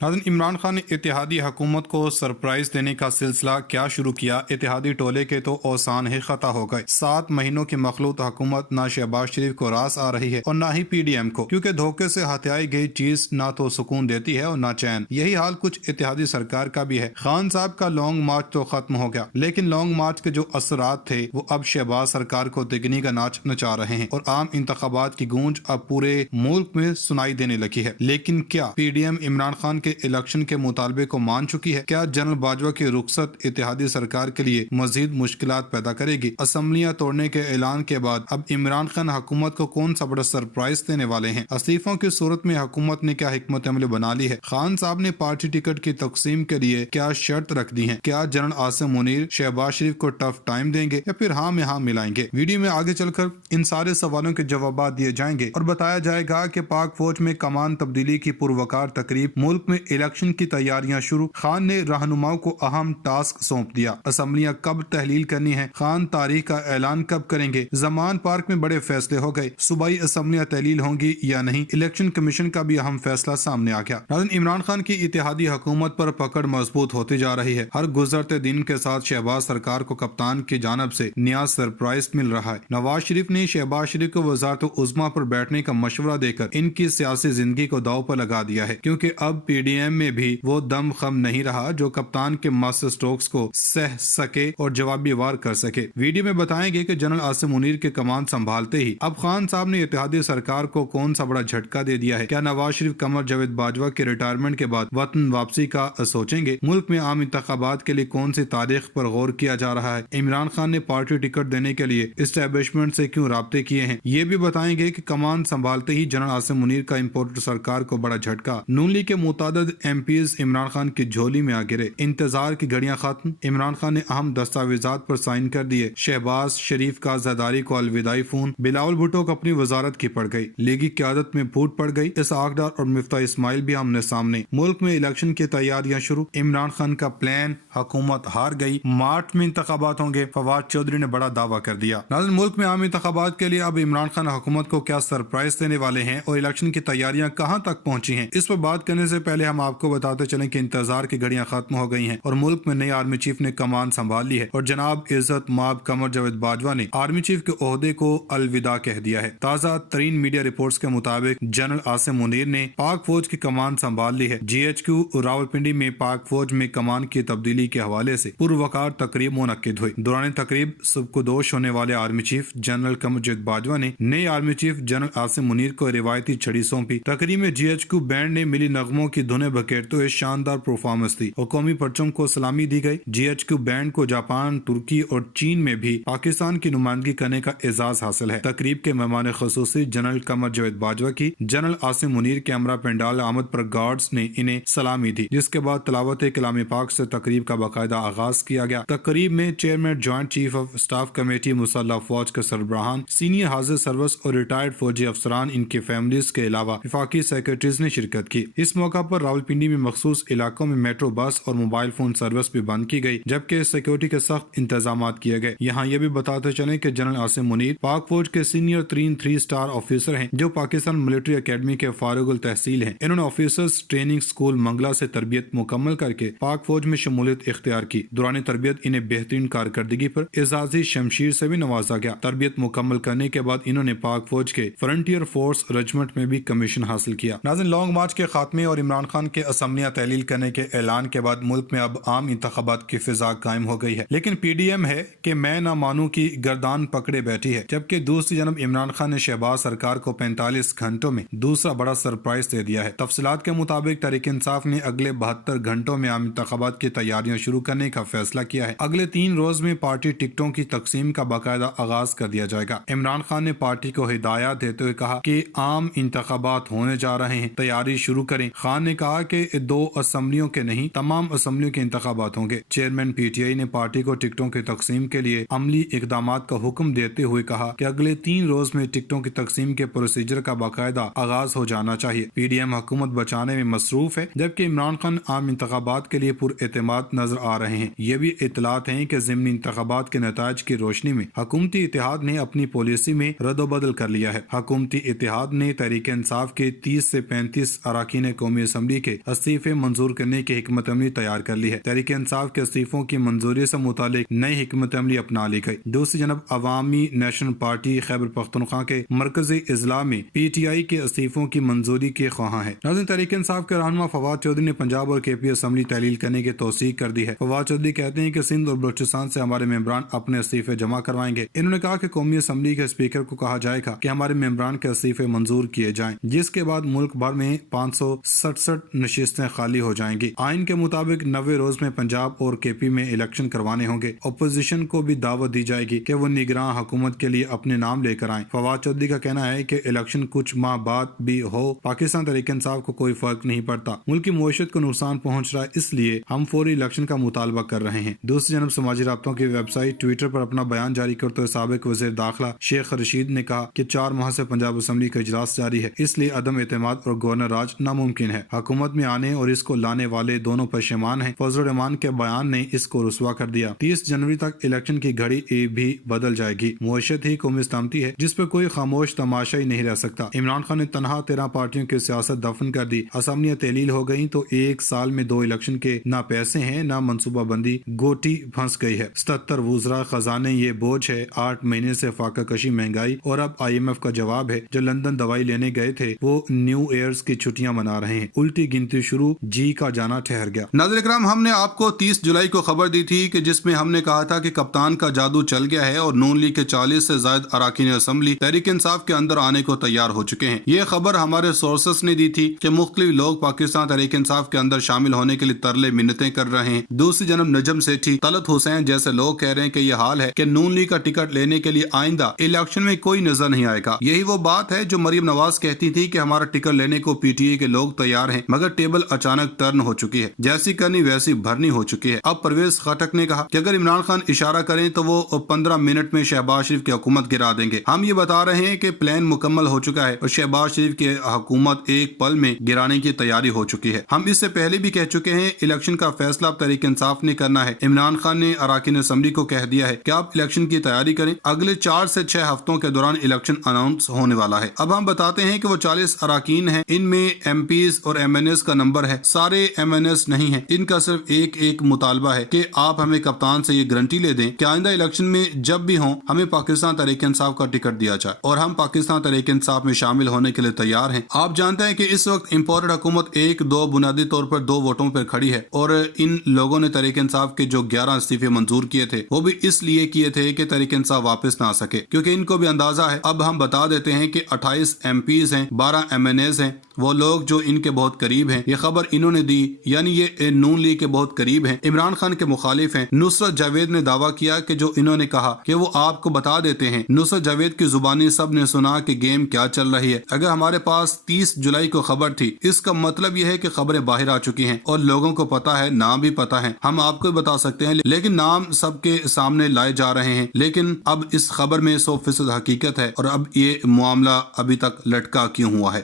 नाज़रीन, इमरान खान ने इत्तेहादी हुकूमत को सरप्राइज देने का सिलसिला क्या शुरू किया। इत्तेहादी टोले के तो औसान ही खता हो गए। 7 महीनों की मखलूत हुकूमत ना शहबाज शरीफ को रास आ रही है और ना ही PDM को, क्योंकि धोखे से हथियाई गई चीज ना तो सुकून देती है और ना चैन। यही हाल कुछ इत्तेहादी सरकार का भी है। खान साहब का लॉन्ग मार्च तो खत्म हो गया, लेकिन लॉन्ग मार्च के जो असरात थे वो अब शहबाज सरकार को तिगनी का नाच नचा रहे हैं और आम इंतखाबात की गूंज अब पूरे मुल्क में सुनाई देने लगी है। लेकिन क्या PDM इमरान खान के इलेक्शन के मुतालबे को मान चुकी है? क्या जनरल बाजवा की रुखसत इत्तेहादी सरकार के लिए मजीद मुश्किलात पैदा करेगी? असम्बलियां तोड़ने के ऐलान के बाद अब इमरान खान हुकूमत को कौन सा बड़ा सरप्राइज देने वाले हैं? इस्तीफों की सूरत में हुकूमत ने क्या हिकमत अमली बना ली है? खान साहब ने पार्टी टिकट की तकसीम के लिए क्या शर्त रख दी है? क्या जनरल आसिम मुनीर शहबाज शरीफ को टफ टाइम देंगे या फिर हाँ में हाँ मिलाएंगे? वीडियो में आगे चलकर इन सारे सवालों के जवाब दिए जाएंगे और बताया जाएगा कि पाक फौज में कमान तब्दीली की पुरवकार तकरीब, मुल्क में इलेक्शन की तैयारियां शुरू, खान ने रहनुमाओं को अहम टास्क सौंप दिया, असम्बलियां कब तहलील करनी है, खान तारीख का ऐलान कब करेंगे, जमान पार्क में बड़े फैसले हो गए, सूबाई असम्बलियां तहलील होंगी या नहीं, इलेक्शन कमीशन का भी अहम फैसला सामने आ गया। नाज़रीन, इमरान खान की इत्तेहादी हुकूमत पर पकड़ मजबूत होती जा रही है। हर गुजरते दिन के साथ शहबाज सरकार को कप्तान की जानब से नया सरप्राइज मिल रहा है। नवाज शरीफ ने शहबाज शरीफ को वजारत उज़्मा पर बैठने का मशवरा देकर इनकी सियासी जिंदगी को दाव पर लगा दिया है, क्योंकि अब PDM में भी वो दम खम नहीं रहा जो कप्तान के मास्टर स्ट्रोक्स को सह सके और जवाबी वार कर सके। वीडियो में बताएंगे कि जनरल आसिम मुनीर के कमान संभालते ही अब खान साहब ने इत्तेहादी सरकार को कौन सा बड़ा झटका दे दिया है। क्या नवाज शरीफ कमर जावेद बाजवा के रिटायरमेंट के बाद वतन वापसी का सोचेंगे? मुल्क में आम इंतखाबात के लिए कौन सी तारीख पर गौर किया जा रहा है? इमरान खान ने पार्टी टिकट देने के लिए एस्टेब्लिशमेंट से क्यों राब्ते किए हैं? ये भी बताएंगे कि कमान संभालते ही जनरल आसिम मुनीर का इम्पोर्टेड सरकार को बड़ा झटका, नून लीग के मुतादिद MPs इमरान खान की झोली में आ गिरे, इंतजार की घड़ियां खत्म, इमरान खान ने अहम दस्तावेजात पर साइन कर दिए, शहबाज शरीफ का जरदारी को अलविदाई फोन, बिलावल भुट्टो को अपनी वजारत की पड़ गई, लीगी क्यादत में फूट पड़ गई, इसहाक डार और मिफ्ता इस्माइल भी आमने सामने, मुल्क में इलेक्शन की तैयारियां शुरू, इमरान खान का प्लान, हुकूमत हार गई, मार्च में इंतखाबात होंगे, फवाद चौधरी ने बड़ा दावा कर दिया। नाज़रीन, मुल्क में आम इंतखाबात के लिए अब इमरान खान हुकूमत को क्या सरप्राइज देने वाले हैं और इलेक्शन की तैयारियां कहां तक पहुंची हैं? इस पर बात करने से पहले हम आपको बताते चलें कि इंतजार की घड़ियां खत्म हो गई हैं और मुल्क में नई आर्मी चीफ ने कमान संभाल ली है और जनाब इज्जत माब कमर जावेद बाजवा ने आर्मी चीफ के ओहदे को अलविदा कह दिया है। ताज़ा तरीन मीडिया रिपोर्ट्स के मुताबिक जनरल आसिम मुनीर ने पाक फौज की कमान संभाल ली है। GHQ रावलपिंडी में पाक फौज में कमान की तब्दीली के हवाले से पुरवकार तकरीब मुनक्किद हुई। दौरान तकरीब सबकुदोश होने वाले army chief general Qamar Javed Bajwa ने नए army chief general Asim Munir को रिवायती छड़ी सौंपी। तकरीब में GHQ बैंड ने मिली नगमों की धुनें बखेरते हुए शानदार परफॉर्मेंस दी और कौमी परचम को सलामी दी गई। GHQ बैंड को जापान, तुर्की और चीन में भी पाकिस्तान की नुमाइंदगी करने का एजाज हासिल है। तकरीब के मेहमान खसूसी जनरल कमर जावेद बाजवा की जनरल आसिम मुनीर के हमरा पेंडाल आमद पर गार्ड्स ने इन्हें सलामी दी, जिसके बाद तलावत कलाम पाक से तकरीब का बाकायदा आगाज किया गया। तकरीब में chairman joint chief of staff committee मुसल्लह फौज के सरबराहान, सीनियर हाजिर सर्विस और रिटायर्ड फौजी अफसरान, इनके फैमिलीज के अलावा वफाकी सेक्रेटरीज ने शिरकत की। इस मौका पर रावलपिंडी में मखसूस इलाकों में मेट्रो बस और मोबाइल फोन सर्विस भी बंद की गई, जबकि सिक्योरिटी के सख्त इंतजाम किए गए। यहाँ ये भी बताते चले कि जनरल आसिम मुनीर पाक फौज के सीनियर 3 स्टार ऑफिसर हैं जो पाकिस्तान मिलिट्री अकेडमी के फारुगुल तहसील हैं। इन्होंने ऑफिसर्स ट्रेनिंग स्कूल मंगला से तरबियत मुकम्मल करके पाक फौज में शमूलियत इख्तियार की। दौरान तरबियत इन्हें बेहतरीन कारकर्दगी पर एजाजी शमशीर से भी नवाजा गया। तरबियत मुकम्मल करने के बाद इन्होंने पाक फौज के फ्रंटियर फोर्स रेजिमेंट में भी कमीशन हासिल किया। नाज़रीन, लॉन्ग मार्च के खात्मे और इमरान खान के असम्बलियां तहलील करने के ऐलान के बाद मुल्क में अब आम इंतखाबात की फिजा कायम हो गई है, लेकिन PDM है कि मैं ना मानूं की गर्दान पकड़े बैठी है, जबकि दूसरी जनब इमरान खान ने शहबाज सरकार को 45 घंटों में दूसरा बड़ा सरप्राइज दे दिया है। तफसीलात के मुताबिक तहरीक इंसाफ ने अगले 72 घंटों में आम इंतखाबात की तैयारियां शुरू करने का फैसला किया है। अगले 3 रोज में पार्टी टिकटों की तकसीम का बाकायदा आगाज कर दिया जाएगा। इमरान खान ने पार्टी को हिदायत देते हुए कहा कि आम इंतखाबात होने जा रहे हैं, तैयारी शुरू करें। खान ने कहा कि 2 असम्बलियों के नहीं, तमाम असम्बलियों के इंतखाबात होंगे। चेयरमैन PTI ने पार्टी को टिकटों की तकसीम के लिए अमली इकदाम का हुक्म देते हुए कहा कि अगले 3 रोज में टिकटों की तकसीम के प्रोसीजर का बाकायदा आगाज हो जाना चाहिए। PDM हुकूमत बचाने में मसरूफ है, जबकि इमरान खान आम इंतखाबात के लिए पुरएतमाद नजर आ रहे हैं। ये भी इतलात हैं कि ज़िमनी इंतखाबात के नताइज की रोशनी में हुकूमती इत्तेहाद ने अपनी पॉलिसी में रद्दोबदल कर लिया है। हुकूमती इत्तेहाद ने तहरीक इंसाफ के 30 से 35 अरकान कौमी असम्बली असम्बली के इस्तीफे मंजूर करने की हिकमत अमली तैयार कर ली है। तहरीक इंसाफ के इस्तीफों की मंजूरी से मुतालिक नई हिकमत अमली अपना ली गई। दूसरी जनब अवामी नेशनल पार्टी खैबर पख्तूनख्वा के मरकजी इजला में PTI के इस्तीफों की मंजूरी के ख्वाहां है। नाज़रीन, तहरीक इंसाफ के रहनुमा फवाद चौधरी ने पंजाब और KP असम्बली तहलील करने की तौसीक कर दी है। फवाद चौधरी कहते हैं कि सिंध और बलूचिस्तान से हमारे मेंबरान अपने इस्तीफे जमा करवाएंगे। इन्होंने कहा कि कौमी असम्बली के स्पीकर को कहा जाएगा कि हमारे मेंबरान के इस्तीफे मंजूर किए जाएं, जिसके बाद मुल्क भर में 567 नशिस्तें खाली हो जाएंगी। आइन के मुताबिक 90 रोज में पंजाब और KP में इलेक्शन करवाने होंगे। अपोजिशन को भी दावत दी जाएगी कि वो निगरान हुकूमत के लिए अपने नाम लेकर आए। फवाद चौधरी का कहना है कि इलेक्शन कुछ माह बाद भी हो, पाकिस्तान तहरीक इंसाफ को कोई फर्क नहीं पड़ता। मुल्क की मईशत को नुकसान पहुंच रहा है, इसलिए हम फौरी इलेक्शन का मुतालबा कर रहे हैं। दूसरी जनब समाजी राब्तों की वेबसाइट ट्विटर पर अपना बयान जारी करते हुए साबिक वज़ीर दाखिला शेख रशीद ने कहा कि 4 माह से पंजाब असम्बली का इजलास जारी है, इसलिए अदम एतमाद और गवर्नर राज नामुमकिन है। हुकूमत में आने और इसको लाने वाले दोनों पशेमान हैं। फजल रहमान के बयान ने इसको रुसवा कर दिया। 30 जनवरी तक इलेक्शन की घड़ी भी बदल जाएगी। मईशत ही कौमी सलामती है जिस पर कोई खामोश तमाशा ही नहीं रह सकता। इमरान खान ने तनहा 13 पार्टियों की सियासत दफन कर दी। असम्बलियां तहलील हो गई तो एक साल में 2 इलेक्शन के ना पैसे हैं ना मनसूबा बंदी, गोटी फंस गई है। 77 वुज़रा खजाने ये बोझ है। 8 महीने से फाका कशी महंगाई और अब IMF का जवाब है। जो लंदन दवाई लेने गए थे वो न्यू ईयर्स की छुट्टियां मना रहे हैं। उल्टी गिनती शुरू, जी का जाना ठहर गया। नाज़रीन इकराम, हमने आपको 30 जुलाई को खबर दी थी कि जिसमें हमने कहा था कि कप्तान का जादू चल गया है और नून लीग के 40 से ज्यादा अरकान असम्बली तहरीक इंसाफ के अंदर आने को तैयार हो चुके हैं। ये खबर हमारे सोर्सेस ने दी थी कि मुख्तलिफ लोग पाकिस्तान तहरीक इंसाफ के अंदर शामिल होने के लिए तरले मिन्नतें कर रहे हैं। दूसरी जनब नजम सेठी, तलत हुसैन जैसे लोग कह रहे हैं कि ये हाल है कि नून लीग का टिकट लेने के लिए आइंदा इलेक्शन में कोई नजर नहीं आएगा। यही वो बात है जो मरियम नवाज कहती थी कि हमारा टिकट लेने को PTI के लोग तैयार हैं, मगर टेबल अचानक टर्न हो चुकी है। जैसी करनी वैसी भरनी हो चुकी है। अब परवेज खटक ने कहा कि अगर इमरान खान इशारा करें तो वो 15 मिनट में शहबाज शरीफ की हुकूमत गिरा देंगे। हम ये बता रहे हैं कि प्लान मुकम्मल हो चुका है और शहबाज शरीफ की हुकूमत एक पल में गिराने की तैयारी हो चुकी है। हम इससे पहले भी कह चुके हैं इलेक्शन का फैसला अब तहरीक इंसाफ ने करना है। इमरान खान ने अरकान असम्बली को कह दिया है कि आप इलेक्शन की तैयारी करें। अगले 4 से 6 हफ्तों के दौरान इलेक्शन अनाउंस होने वाला है। अब हम बताते हैं कि वो 40 अरकान हैं, इनमें MPs और MNS का नंबर है। सारे MNS नहीं है। इनका सिर्फ एक मुतालबा है कि आप हमें कप्तान से ये गारंटी ले दें कि आइंदा इलेक्शन में जब भी हो हमें पाकिस्तान तहरीक इंसाफ का टिकट दिया जाए और हम पाकिस्तान तहरीक इंसाफ में शामिल होने के लिए तैयार हैं। आप जानते हैं कि इस वक्त इम्पोर्टेड हुकूमत 1-2 बुनियादी तौर पर 2 वोटों पर खड़ी है और इन लोगों ने तहरीक इंसाफ के जो 11 इस्तीफे मंजूर किए थे वो भी इसलिए किए थे कि तहरीक इंसाफ वापस ना आ सके, क्योंकि इनको भी अंदाजा है। अब हम बता देते हैं कि 28 MPs हैं, 12 MNAs हैं, वो लोग जो इनके बहुत करीब हैं। ये खबर इन्होंने दी, यानी ये नून लीग के बहुत करीब हैं, इमरान खान के मुखालिफ हैं। नुसरत जावेद ने दावा किया कि जो इन्होंने कहा कि वो आपको बता देते हैं। नुसरत जावेद की जुबानी सब ने सुना कि गेम क्या चल रही है। अगर हमारे पास 30 जुलाई को खबर थी, इसका मतलब यह है कि खबरें बाहर आ चुकी हैं और लोगों को पता है, नाम भी पता है। हम आपको बता सकते हैं लेकिन नाम सबके सामने लाए जा रहे हैं। लेकिन अब इस खबर में 100% हकीकत है और अब ये मामला अभी तक लटका क्यों हुआ है।